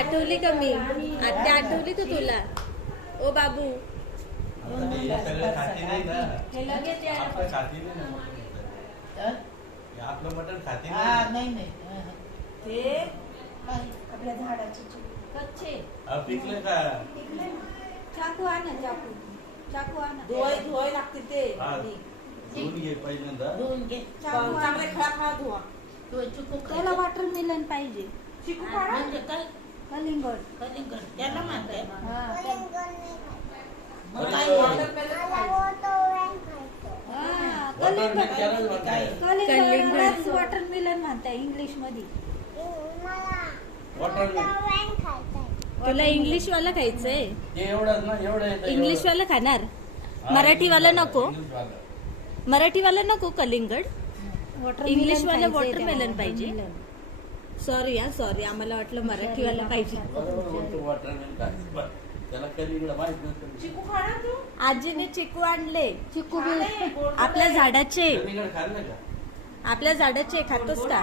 आठवली का मी आत्या आठवली का तुला ओ बाबू हे लगेच. आपलं खाती नाही ना मटण. हं? आपलं मटण खाती हा नाही नाही नाही हं. ते काय? आपल्या झाडाची चिकू. कच्चे अहो, पिकलं का पिकलंय ना? चाकू आणा चाकू चाकू आणा धुवाय धुवाय लागते ते हा. धुवून घे पहिल्यांदा धुवून घे चाकू चांगले आणा. खळा खळा धुवा तो चिकू त्याला खायचा. वॉटरमेलन पाहिजे चिकू हा, काढा म्हणजे काय कलिंगड. कलिंगड. त्याला म्हणते मग काय? वॉटरमेलन वॉटरमेलन कलिंगड. त्यालाच म्हणतात. कलिंगड कलिंगड. वॉटरमेलन म्हणताय इंग्लिशमध्ये वॉटरमेलन तुला इंग्लिश वाला खायचंय? हे एवढंच ना एवढं येतं इंग्लिश. वाला खाणार? हा, मराठीवाला इंग्लिशवाला, नको? इंग्लिशवाला. मराठीवाला नको कलिंगड. इंग्लिश वाला त्याला, पाहिजे? सॉरी हा सॉरी आम्हाला वाटलं मराठीवाला पाहिजे. आजीने चिकू आणले. चिकू आपल्या झाडाचे. आपल्या झाडाचे खातोस का.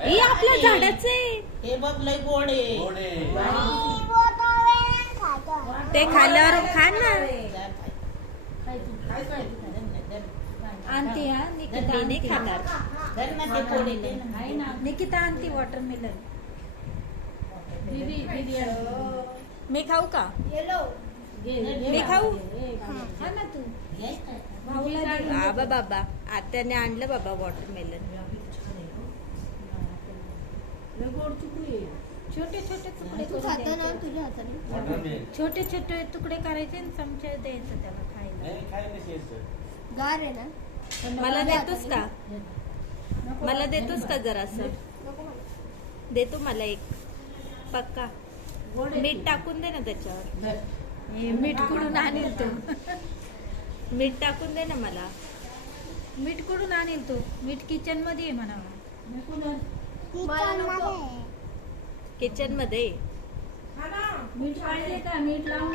हे आपल्या झाडाचे. हे बघ लय गोड आहे. गोडे ते खाल्ल्यावर खा ना आणते हा मी निकिता नाही आणते. खाणार. आणते वॉटरमेलन मी खाऊ का. मी खाऊ? हा ना तू. घे काय. भाऊला दे. बाबा बाबा. आत्याने आणलं बाबा वॉटरमेलन आहे छोटे छोटे तुकडे तू करून खातो ना द्यायचे. तुझ्या हाताने. वॉटरमेलन छोटे छोटे तुकडे करायचे आणि चमचा द्यायचं त्याला खायला. नाही. गार आहे ना मला देतोस का? मला देतोस का जरासं देतो मला एक. पक्का. मीठ टाकून दे ना त्याच्यावर. हे मीठ कुडून आणील तो? मीठ टाकून दे ना मला. मीठ कुडून आणील तो? मीठ किचनमध्ये आहे म्हणावा. मला नको. किचनमध्ये? मीठ पाहिजे का? मीठ लावून?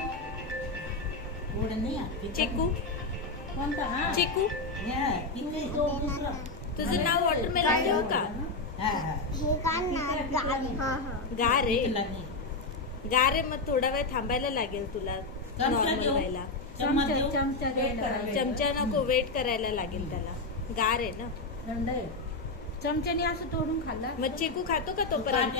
चिकू? चिकू? हा. तुझं नाव वॉटरमेलन ठेवू का? हा, हा. हे हा हा. गार. गार आहे मग थोडा वेळ थांबायला लागेल तुला नॉर्मल. व्हायला. चम्मच चमचा नको वेट करायला लागेल त्याला. गार आहे ना. थंड आहे. चमच्याने असं तोडून खाल्ला? मग चिकू खातो का तोपर्यंत.